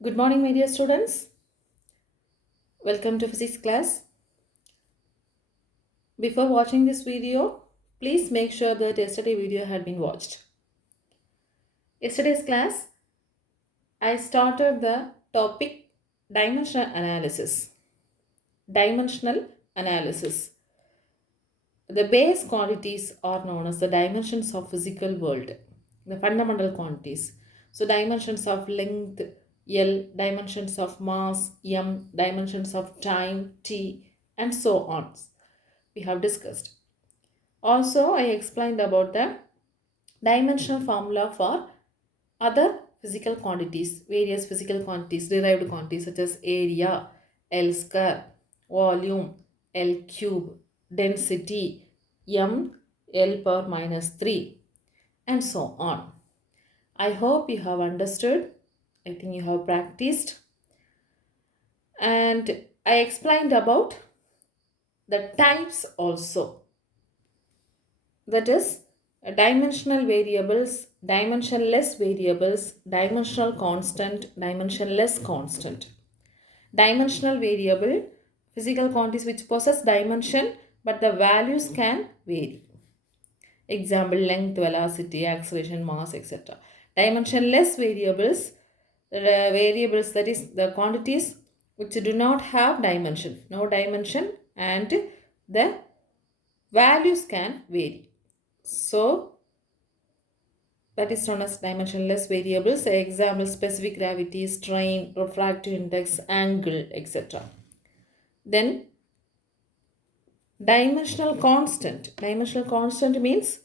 Good morning, my dear students. Welcome to physics class. Before watching this video, please make sure that yesterday video had been watched. Yesterday's class, I started the topic dimensional analysis. Dimensional analysis. The base quantities are known as the dimensions of physical world, the fundamental quantities. So dimensions of length, L, dimensions of mass, M, dimensions of time, T, and so on. We have discussed. Also, I explained about the dimensional formula for other physical quantities, various physical quantities, derived quantities such as area, L square, volume, L cube, density, M, L power minus 3, and so on. I hope you have understood. I think you have practiced. And I explained about the types also. That is, dimensional variables, dimensionless variables, dimensional constant, dimensionless constant. Dimensional variable, physical quantities which possess dimension but the values can vary. Example, length, velocity, acceleration, mass, etc. Dimensionless variables, variables that is the quantities which do not have dimension, no dimension, and the values can vary. So that is known as dimensionless variables. Example, specific gravity, strain, refractive index, angle, etc. Then dimensional constant. Dimensional constant means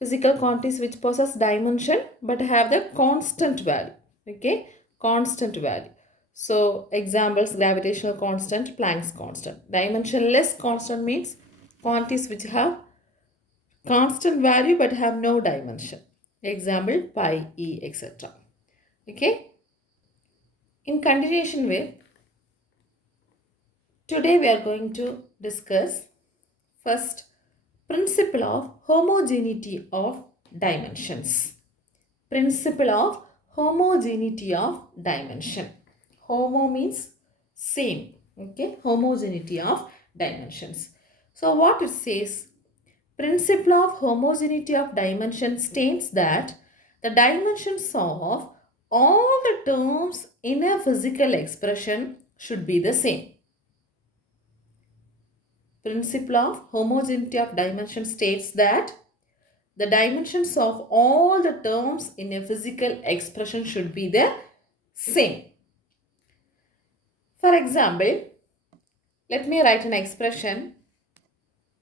physical quantities which possess dimension but have the constant value. Okay, constant value. So examples, gravitational constant, Planck's constant. Dimensionless constant means quantities which have constant value but have no dimension. Example, pi, e, etc. Okay. In continuation way, today we are going to discuss first principle of homogeneity of dimensions. Principle of homogeneity of dimension. Homo means same. Okay. Homogeneity of dimensions. So what it says, principle of homogeneity of dimension states that the dimensions of all the terms in a physical expression should be the same. Principle of homogeneity of dimension states that the dimensions of all the terms in a physical expression should be the same. For example, let me write an expression.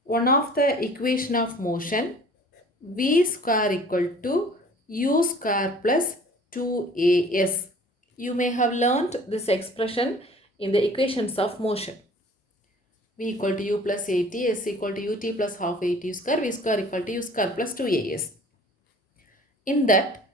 One of the equation of motion, v square equal to u square plus 2as. You may have learnt this expression in the equations of motion. V equal to u plus at, s equal to ut plus half at square, v square equal to u square plus 2as. In that,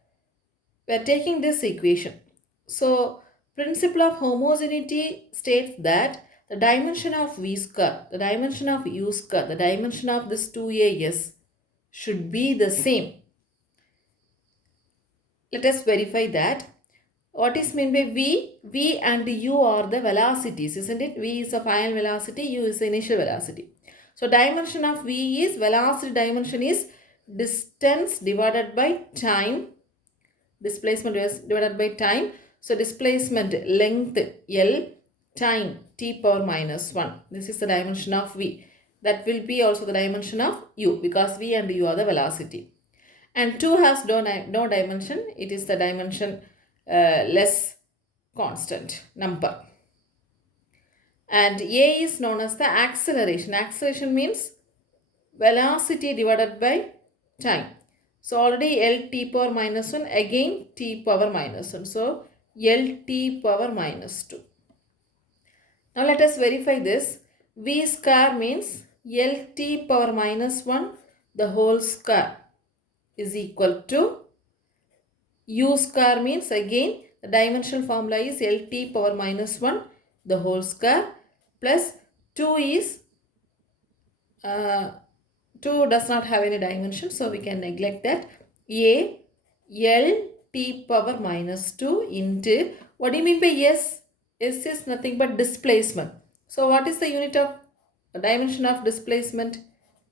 we are taking this equation. So, principle of homogeneity states that the dimension of v square, the dimension of u square, the dimension of this 2as should be the same. Let us verify that. What is meant by v? V and u are the velocities, isn't it? V is a final velocity, u is the initial velocity. So dimension of v is, velocity dimension is distance divided by time, displacement is divided by time. So displacement length L, time t power minus 1. This is the dimension of v. That will be also the dimension of u because v and u are the velocity. And 2 has no dimension. It is the dimension less constant number. And a is known as the acceleration. Acceleration means velocity divided by time. So already L t power minus 1, again t power minus 1. So L t power minus 2. Now let us verify this. V square means L t power minus 1 the whole square is equal to u square means again the dimensional formula is Lt power minus 1 the whole square plus 2 is 2 does not have any dimension, so we can neglect that. A L t power minus 2 into What do you mean by S? S is nothing but displacement. So what is the unit of dimension of displacement?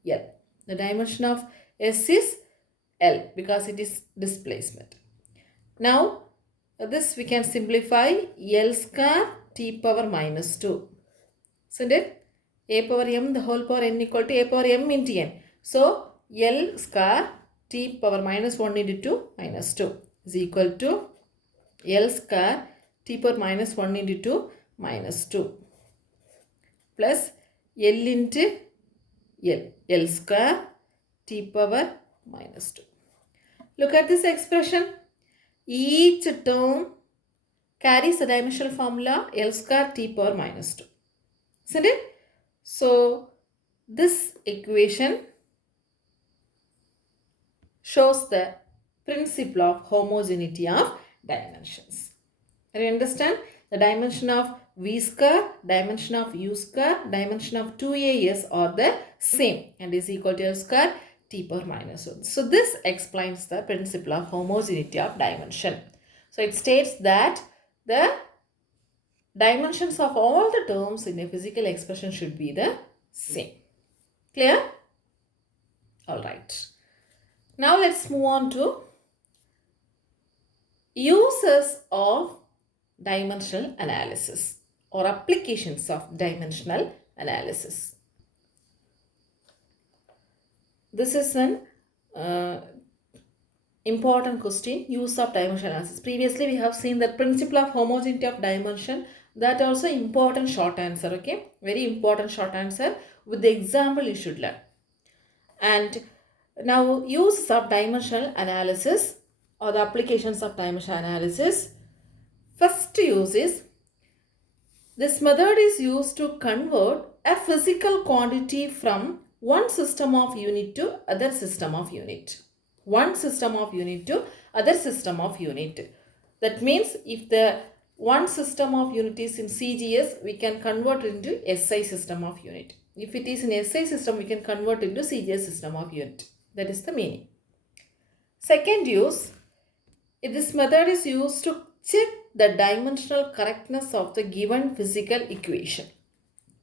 L. The dimension of S is L because it is displacement. Now this we can simplify L square t power minus 2. Isn't it? A power m the whole power n equal to a power m into n. So L square t power minus 1 into 2 minus 2 is equal to L square t power minus 1 into 2 minus 2 plus L into L. L square t power minus 2. Look at this expression. Each term carries the dimensional formula L square t power minus 2. Isn't it? So this equation shows the principle of homogeneity of dimensions. Can you understand? The dimension of v square, dimension of u square, dimension of 2as are the same and is equal to L square t power minus 1. So this explains the principle of homogeneity of dimension. So it states that the dimensions of all the terms in a physical expression should be the same. Clear? Alright. Now let's move on to uses of dimensional analysis or applications of dimensional analysis. This is an important question, use of dimensional analysis. Previously we have seen the principle of homogeneity of dimension. That also important short answer, okay? Very important short answer. With the example you should learn. And now use of dimensional analysis or the applications of dimensional analysis. First use is, this method is used to convert a physical quantity from one system of unit to other system of unit. One system of unit to other system of unit. That means if the one system of unit is in CGS, we can convert into SI system of unit. If it is in SI system, we can convert into CGS system of unit. That is the meaning. Second use, this method is used to check the dimensional correctness of the given physical equation.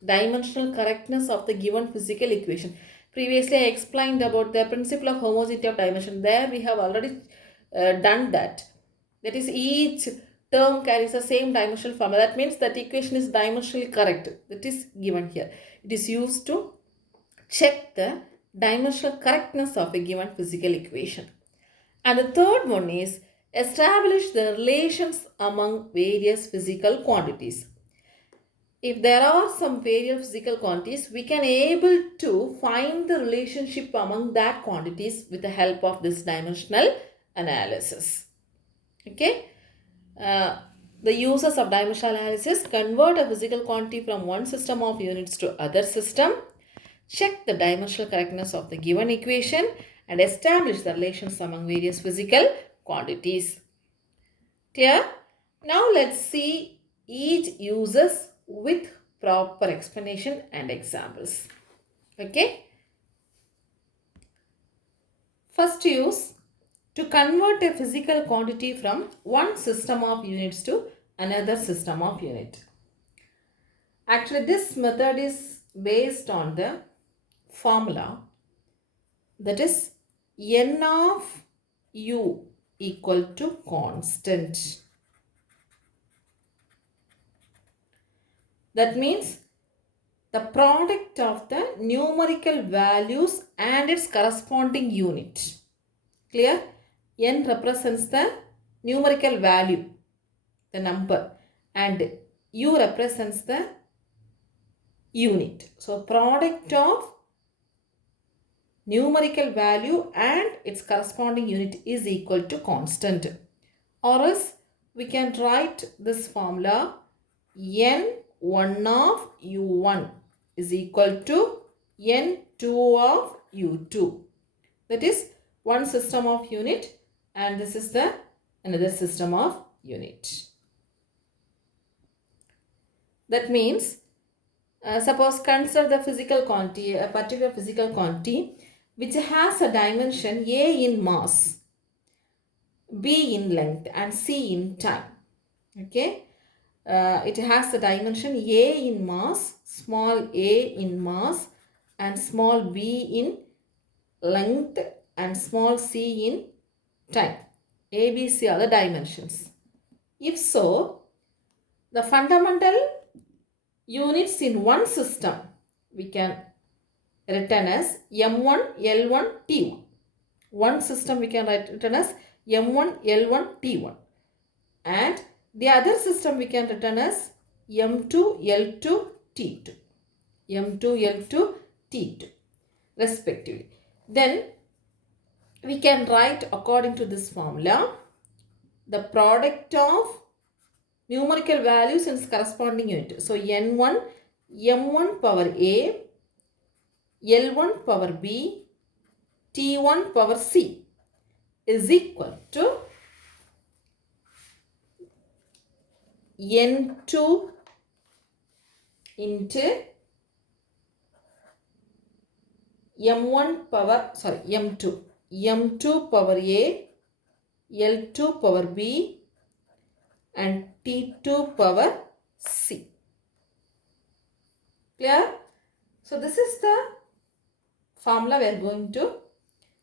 Dimensional correctness of the given physical equation. Previously I explained about the principle of homogeneity of dimension. There we have already done that. That is, each term carries the same dimensional formula. That means that equation is dimensionally correct. That is given here. It is used to check the dimensional correctness of a given physical equation. And the third one is establish the relations among various physical quantities. If there are some various physical quantities, we can able to find the relationship among that quantities with the help of this dimensional analysis. Okay. The uses of dimensional analysis: convert a physical quantity from one system of units to other system, check the dimensional correctness of the given equation, and establish the relations among various physical quantities. Clear? Now let's see each uses with proper explanation and examples. Okay. First use, to convert a physical quantity from one system of units to another system of unit. Actually, this method is based on the formula, that is n of u equal to constant. That means the product of the numerical values and its corresponding unit. Clear? N represents the numerical value, the number, and U represents the unit. So product of numerical value and its corresponding unit is equal to constant. Or else we can write this formula, N1 of U1 is equal to N2 of U2. That is one system of unit and this is the another system of unit. That means suppose consider the physical quantity, a particular physical quantity which has a dimension A in mass, B in length and C in time. Okay. It has the dimension a in mass, small a in mass, and small b in length, and small c in time. A, B, C are the dimensions. If so, the fundamental units in one system we can written as M1, L1, T1. One system we can written as M1, L1, T1. And the other system we can written as M2, L2, T2. M2, L2, T2 respectively. Then we can write according to this formula the product of numerical values in corresponding unit. So N1, M1 power A, L1 power B, T1 power C is equal to N2 into M2 power A, L2 power B, and T2 power C. Clear? So this is the formula we are going to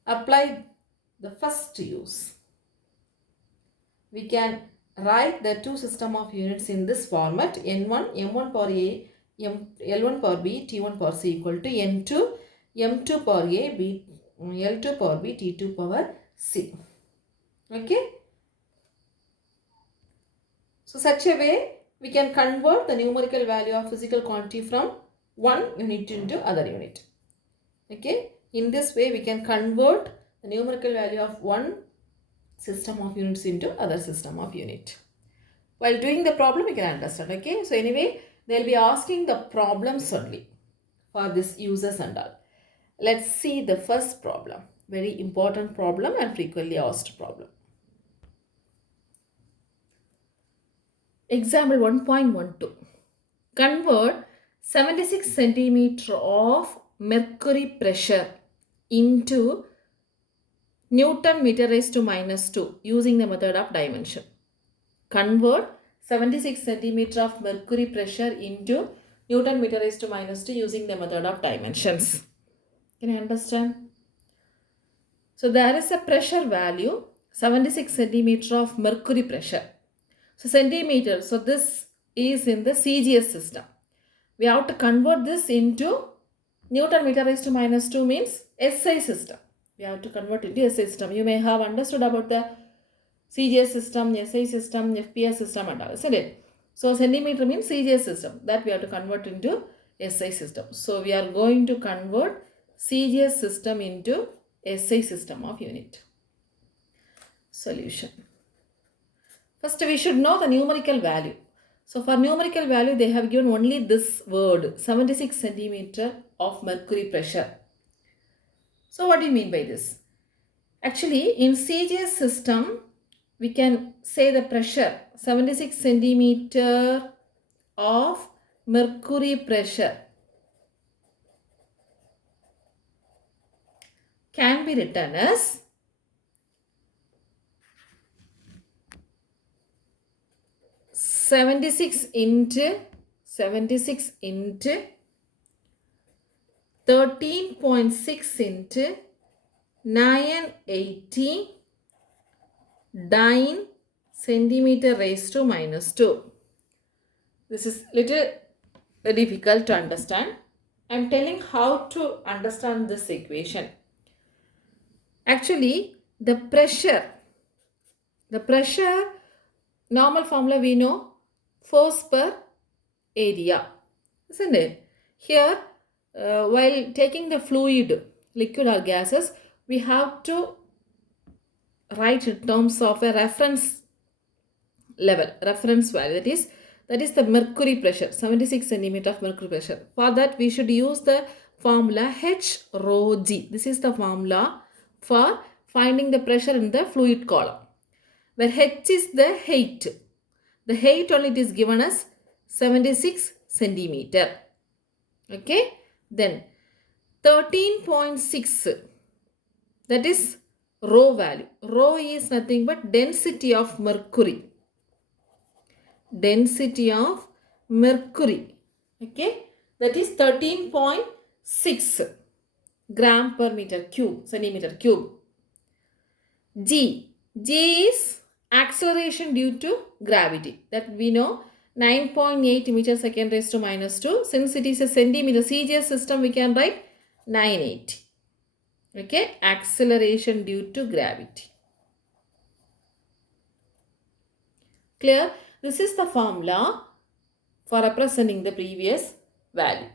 apply the first use. We can write the two system of units in this format: N1, M1 power A, L1 power B, T1 power C equal to N2, M2 power A, L2 power B, T2 power C. Okay. So such a way we can convert the numerical value of physical quantity from one unit into other unit. Okay. In this way we can convert the numerical value of one system of units into other system of unit. While doing the problem you can understand. Okay. So anyway, they will be asking the problems only for this users and all. Let's see the first problem. Very important problem and frequently asked problem. Example 1.12. Convert 76 centimeter of mercury pressure into Newton meter raised to minus 2 using the method of dimension. Convert 76 centimeter of mercury pressure into Newton meter raised to minus 2 using the method of dimensions. Can you understand? So there is a pressure value 76 centimeter of mercury pressure. So centimeter. So this is in the CGS system. We have to convert this into Newton meter raised to minus 2 means SI system. We have to convert it into SI system. You may have understood about the CGS system, SI system, FPS system and all, isn't it? So centimeter means CGS system. That we have to convert into SI system. So we are going to convert CGS system into SI system of unit. Solution. First we should know the numerical value. So for numerical value they have given only this word 76 centimeter of mercury pressure. So what do you mean by this? Actually in CGS system we can say the pressure 76 centimeter of mercury pressure can be written as 76 into 13.6 into 980 9 centimeter raised to minus 2. This is little difficult to understand. I am telling how to understand this equation. Actually, the pressure, normal formula we know, force per area, isn't it? Here, while taking the fluid, liquid or gases, we have to write in terms of a reference level, reference value. That is the mercury pressure, 76 centimeter of mercury pressure. For that, we should use the formula H rho G. This is the formula for finding the pressure in the fluid column, where H is the height. The height only it is given as 76 centimeter. Okay. Then 13.6, that is rho value. Rho is nothing but density of mercury. density of mercury. Okay, that is 13.6 gram per meter cube, centimeter cube. G. G is acceleration due to gravity. That we know 9.8 meter second raised to minus 2. Since it is a centimeter CGS system, we can write 980. Okay, acceleration due to gravity. Clear? This is the formula for representing the previous value.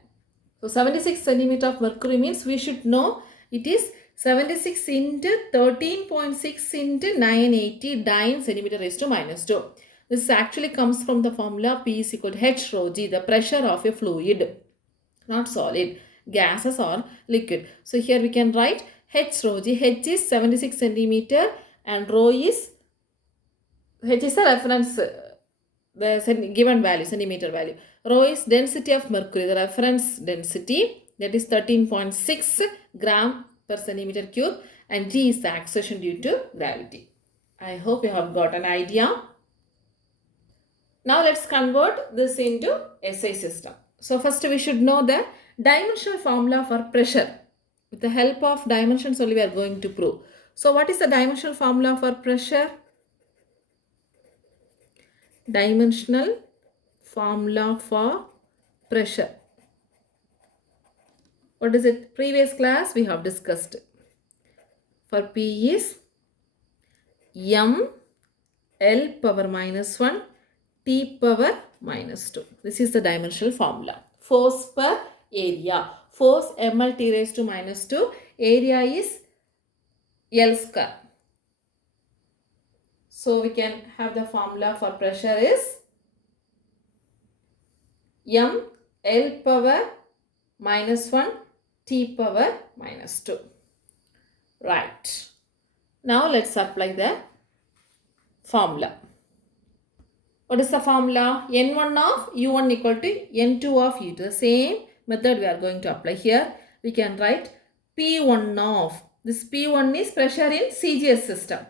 So 76 centimeter of mercury means we should know it is 76 into 13.6 into 980 dyne centimeter raised to minus 2. This actually comes from the formula P is equal to H rho G, the pressure of a fluid, not solid, gases or liquid. So here we can write H rho G. H is 76 centimeter and rho is, H is the reference, the given value, centimeter value. Rho is density of mercury, the reference density, that is 13.6 gram per centimeter cube, and G is the acceleration due to gravity. I hope you have got an idea. Now let's convert this into SI system. So first we should know the dimensional formula for pressure. With the help of dimensions only we are going to prove. So what is the dimensional formula for pressure? Dimensional formula for pressure. What is it? Previous class we have discussed. For P is M L power minus 1 T power minus 2. This is the dimensional formula. Force per area. Force ml T raised to minus 2. Area is L square. So we can have the formula for pressure is M L power minus 1 T power minus 2. Right. Now let's apply the formula. What is the formula? N1 of U1 equal to N2 of U2. The same method we are going to apply here. We can write P1 of, this P1 is pressure in CGS system.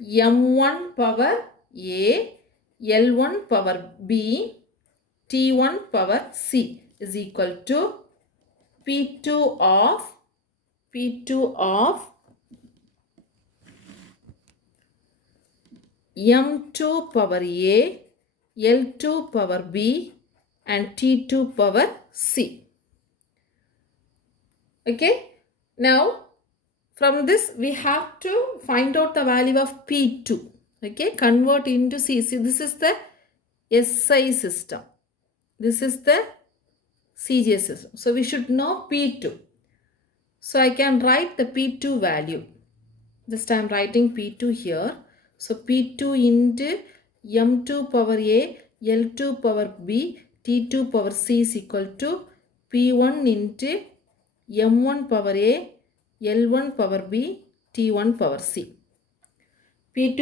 M1 power A, L1 power B, T1 power C is equal to P2 of M2 power A, L2 power B and T2 power C. Okay. Now from this we have to find out the value of P2. Okay. Convert into C. See, this is the SI system. This is the CGS system. So we should know P2. So I can write the P2 value. Just I am writing P2 here. So P2 into M2 power A, L2 power B, T2 power C is equal to P1 into M1 power A, L1 power B, T1 power C. P2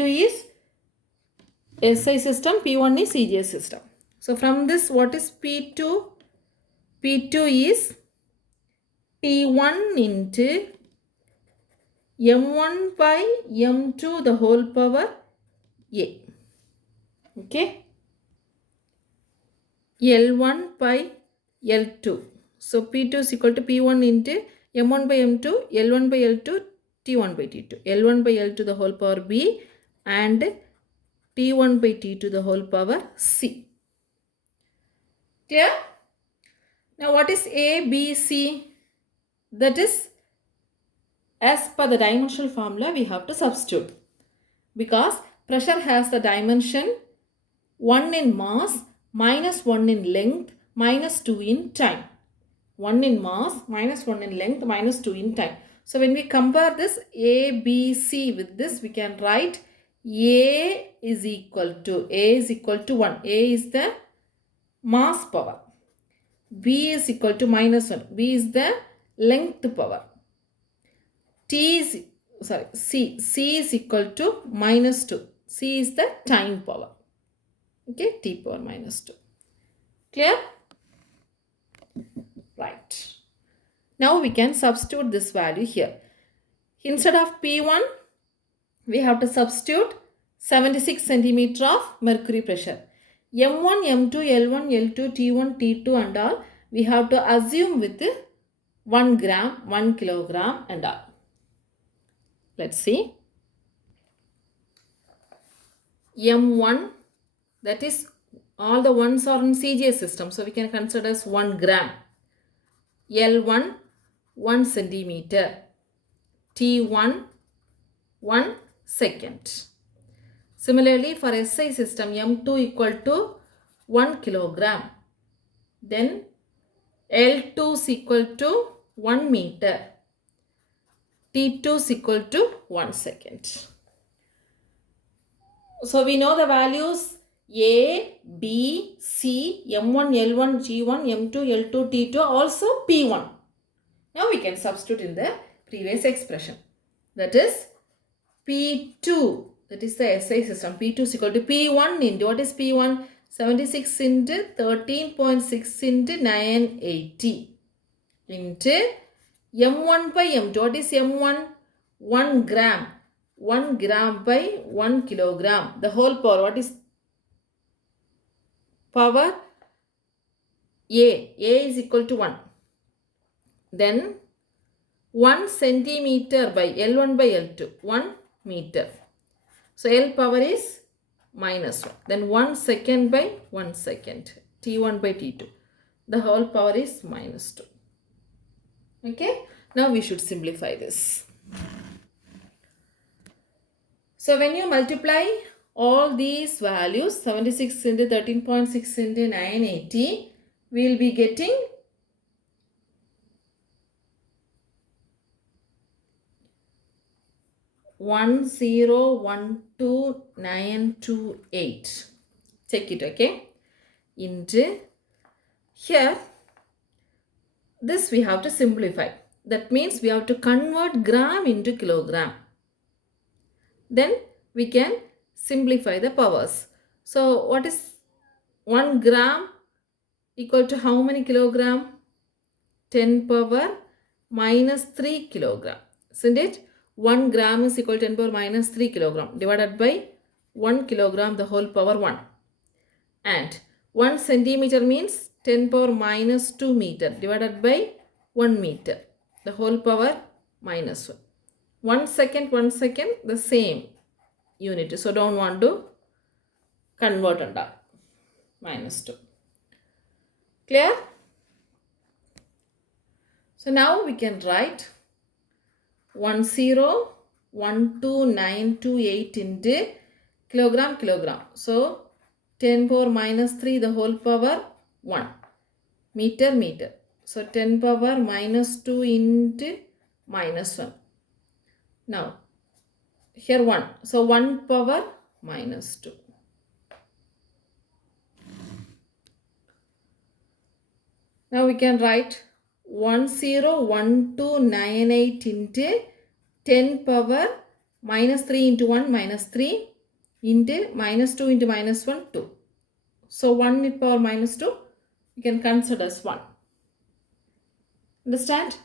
is SI system, P1 is CGS system. So from this, what is P2? P2 is P1 into M1 by M2 the whole power A. Okay. L1 by L2. So P2 is equal to P1 into M1 by M2, L1 by L2, T1 by T2. L1 by L2 the whole power B and T1 by T2 the whole power C. Clear? Now what is A, B, C? That is, as per the dimensional formula, we have to substitute. Because pressure has the dimension 1 in mass, minus 1 in length, minus 2 in time. 1 in mass, minus 1 in length, minus 2 in time. So when we compare this A, B, C with this, we can write A is equal to 1. A is the mass power. B is equal to minus 1. B is the length power. C is equal to minus 2. C is the time power. Okay, T power minus 2. Clear? Right. Now we can substitute this value here. Instead of P1, we have to substitute 76 centimeter of mercury pressure. M1, M2, L1, L2, T1, T2 and all, we have to assume with 1 gram, 1 kilogram and all. Let's see. M1, that is all the ones are in CGS system. So we can consider as 1 gram. L1, 1 centimeter. T1, 1 second. Similarly, for SI system, M2 equal to 1 kilogram. Then L2 is equal to 1 meter. T2 is equal to 1 second. So we know the values A, B, C, M1, L1, G1, M2, L2, T2, also P1. Now we can substitute in the previous expression. That is P2. That is the SI system. P2 is equal to P1 into, what is P1? 76 into 13.6 into 980 into M1 by M2. What is M1? 1 gram. 1 gram by 1 kilogram. The whole power. What is power? A. A is equal to 1. Then 1 centimeter by L1 by L2. 1 meter. So L power is minus 1. Then 1 second by 1 second. T1 by T2. The whole power is minus 2. Okay. Now we should simplify this. So when you multiply all these values, 76 into 13.6 into 980, we will be getting 1012928. Check it, okay? Into here, this we have to simplify. That means we have to convert gram into kilogram. Then we can simplify the powers. So what is 1 gram equal to how many kilogram? 10 power minus 3 kilogram. Isn't it? 1 gram is equal to 10 power minus 3 kilogram divided by 1 kilogram, the whole power 1. And 1 centimeter means 10 power minus 2 meter divided by 1 meter, the whole power minus 1. 1 second, the same unit. So don't want to convert under minus 2. Clear? So now we can write 1012928 into kilogram. So 10 power minus 3, the whole power 1. Meter. So 10 power minus 2 into minus 1. Now here 1. So 1 power minus 2. Now we can write 101298 into 10 power minus 3 into 1 minus 3 into minus 2 into minus 1 2. So 1 power minus 2 you can consider as 1. Understand?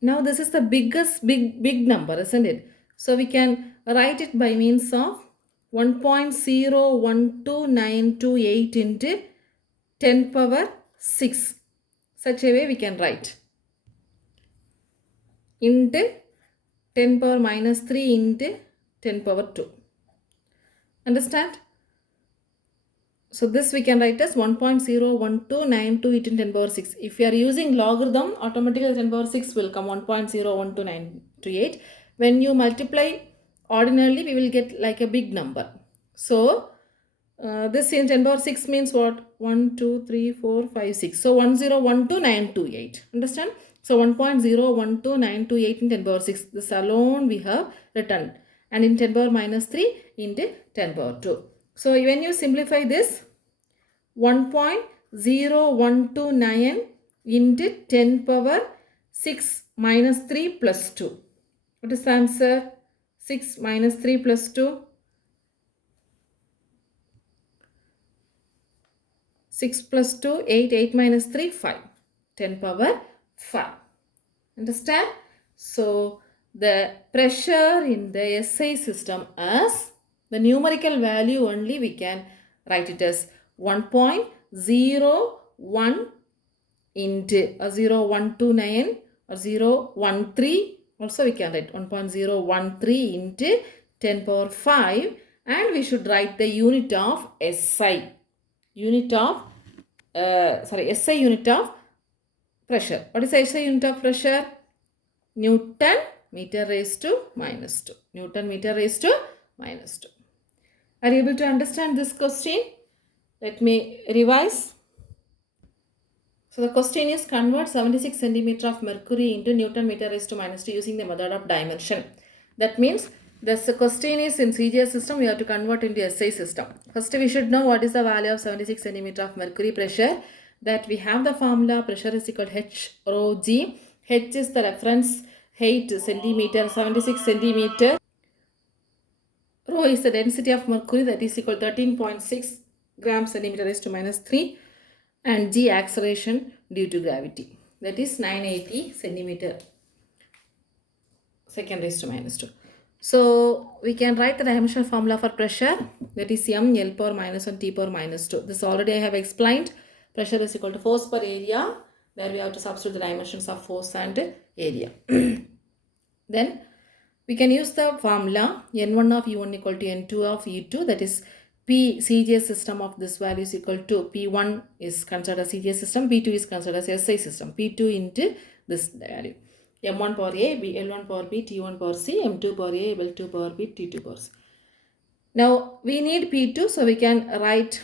Now this is the biggest big number, isn't it? So we can write it by means of 1.012928 into 10 power 6. Such a way we can write. Into 10 power minus 3 into 10 power 2. Understand? So this we can write as 1.01292 into 10 power 6. If you are using logarithm, automatically 10 power 6 will come 1.01298. When you multiply ordinarily, we will get like a big number. So this in 10 power 6 means what? 1, 2, 3, 4, 5, 6. So 1012928. Understand? So 1.01298 in 10 power 6. This alone we have written. And in 10 power minus 3 into 10 power 2. So when you simplify this, 1.0129 into 10 power 6 minus 3 plus 2. What is the answer? 6 minus 3 plus 2. 6 plus 2, 8. 8 minus 3, 5. 10 power 5. Understand? So the pressure in the SI system is The numerical value only we can write it as 1.01 into 0129 or 013. Also we can write 1.013 into 10 power 5, and we should write the unit of SI. Unit of SI unit of pressure. What is the SI unit of pressure? Newton meter raised to minus 2. Newton meter raised to minus 2. Are you able to understand this question? Let me revise. So the question is, convert 76 centimeter of mercury into Newton meter raised to minus 2 using the method of dimension. That means this question is in CGS system, we have to convert into SI system. First we should know what is the value of 76 centimeter of mercury pressure. That we have the formula, pressure is equal to H rho G. H is the reference height centimeter, 76 centimeter. Rho is the density of mercury, that is equal to 13.6 grams centimeter raised to minus 3, and G acceleration due to gravity, that is 980 centimeter second raised to minus 2. So we can write the dimensional formula for pressure, that is M L power minus 1 T power minus 2. This already I have explained. Pressure is equal to force per area. There we have to substitute the dimensions of force and area. Then we can use the formula N1 of U1 equal to N2 of U2, that is P CGS system of this value is equal to P1 is considered as CGS system, P2 is considered as SI system, P2 into this value. M1 power A, L1 power B, T1 power C, M2 power A, L2 power B, T2 power C. Now we need P2, so we can write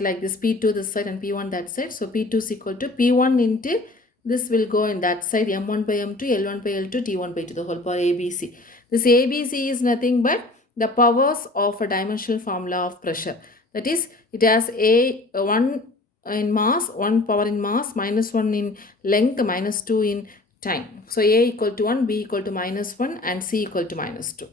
like this, P2 this side and P1 that side. So P2 is equal to P1 into this will go in that side, M1 by M2, L1 by L2, T1 by 2, the whole power ABC. This ABC is nothing but the powers of a dimensional formula of pressure. That is, it has A1 in mass, 1 power in mass, minus 1 in length, minus 2 in time. So A equal to 1, B equal to minus 1, and C equal to minus 2.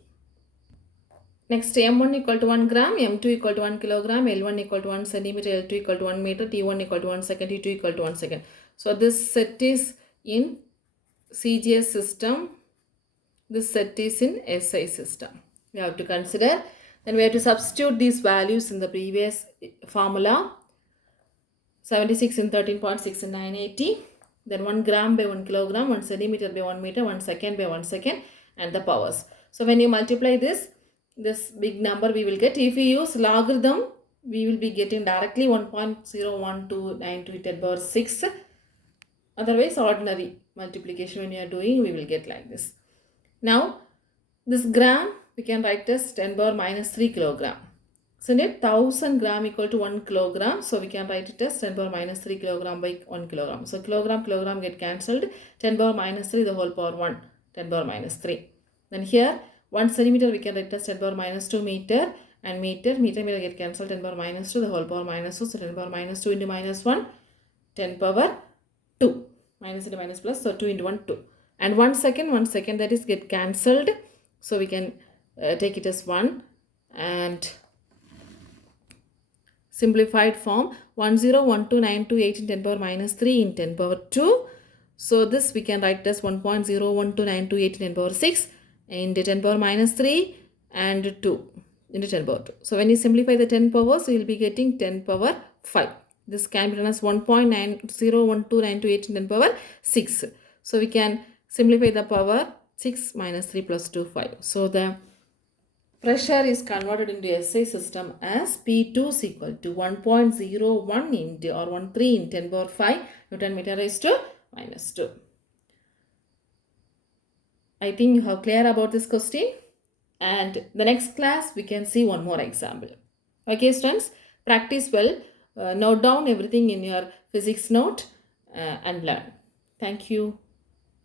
Next, M1 equal to 1 gram, M2 equal to 1 kilogram, L1 equal to 1 centimeter, L2 equal to 1 meter, T1 equal to 1 second, T2 equal to 1 second. So this set is in CGS system, this set is in SI system. We have to consider. Then we have to substitute these values in the previous formula. 76 in 13.6 in 980. Then 1 gram by 1 kilogram, 1 centimeter by 1 meter, 1 second by 1 second, and the powers. So when you multiply this big number we will get. If we use logarithm, we will be getting directly 1.01292 10 power 6. Otherwise, ordinary multiplication when you are doing, we will get like this. Now, this gram we can write as 10 power minus 3 kilogram. So, 1000 gram equal to 1 kilogram. So, we can write it as 10 power minus 3 kilogram by 1 kilogram. So, kilogram get cancelled. 10 power minus 3 the whole power 1. 10 power minus 3. Then here 1 centimeter we can write as 10 power minus 2 meter, and meter get cancelled, 10 power minus 2 the whole power minus 2. So 10 power minus 2 into minus 1, 10 power 2. Minus into minus plus, so 2 into 1, 2. And 1 second that is get cancelled. So we can take it as 1, and simplified form 101292 in 10 power minus 3 in 10 power 2. So this we can write as 1.01292 in 10 power 6 into 10 power minus 3 and 2 into 10 power 2. So when you simplify the 10 powers, you will be getting 10 power 5. This can be written as 1.901292 in 10 power 6. So we can simplify the power 6 minus 3 plus 2, 5. So the pressure is converted into SI system as P2 is equal to 1.01 into or 13 in 10 power 5 Newton meter raised to minus 2. I think you have clear about this question, and the next class we can see one more example. Okay students, practice well, note down everything in your physics note and learn. Thank you.